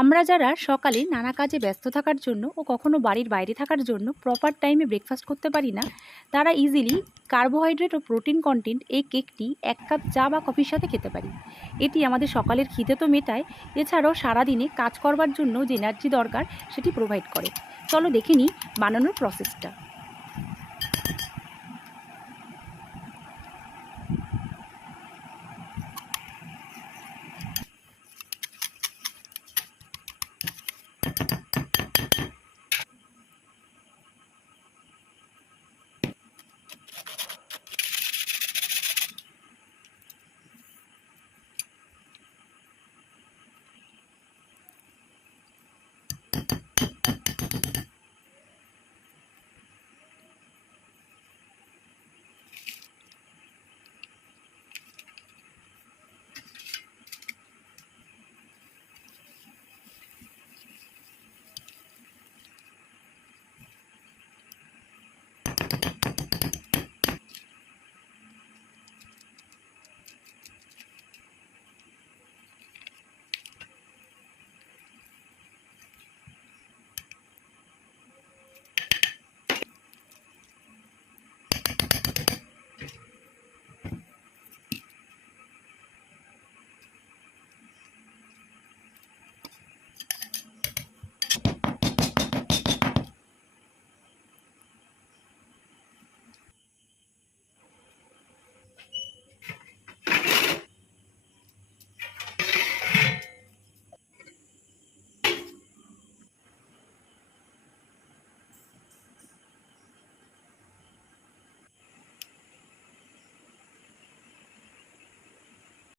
আমরা যারা সকালে নানা কাজে ব্যস্ত থাকার জন্য ও কখনো বাড়ির বাইরে থাকার জন্য প্রপার টাইমে ব্রেকফাস্ট করতে পারি না, তারা ইজিলি কার্বোহাইড্রেট ও প্রোটিন কন্টেন্ট এই কেকটি 1 কাপ চা বা কফির সাথে খেতে পারি। এটি আমাদের সকালের খিদে তো মেটায়, এছাড়াও সারাদিনে কাজ করবার জন্য যে এনার্জি দরকার সেটি প্রোভাইড করে। চলো দেখে নিই বানানোর প্রসেসটা।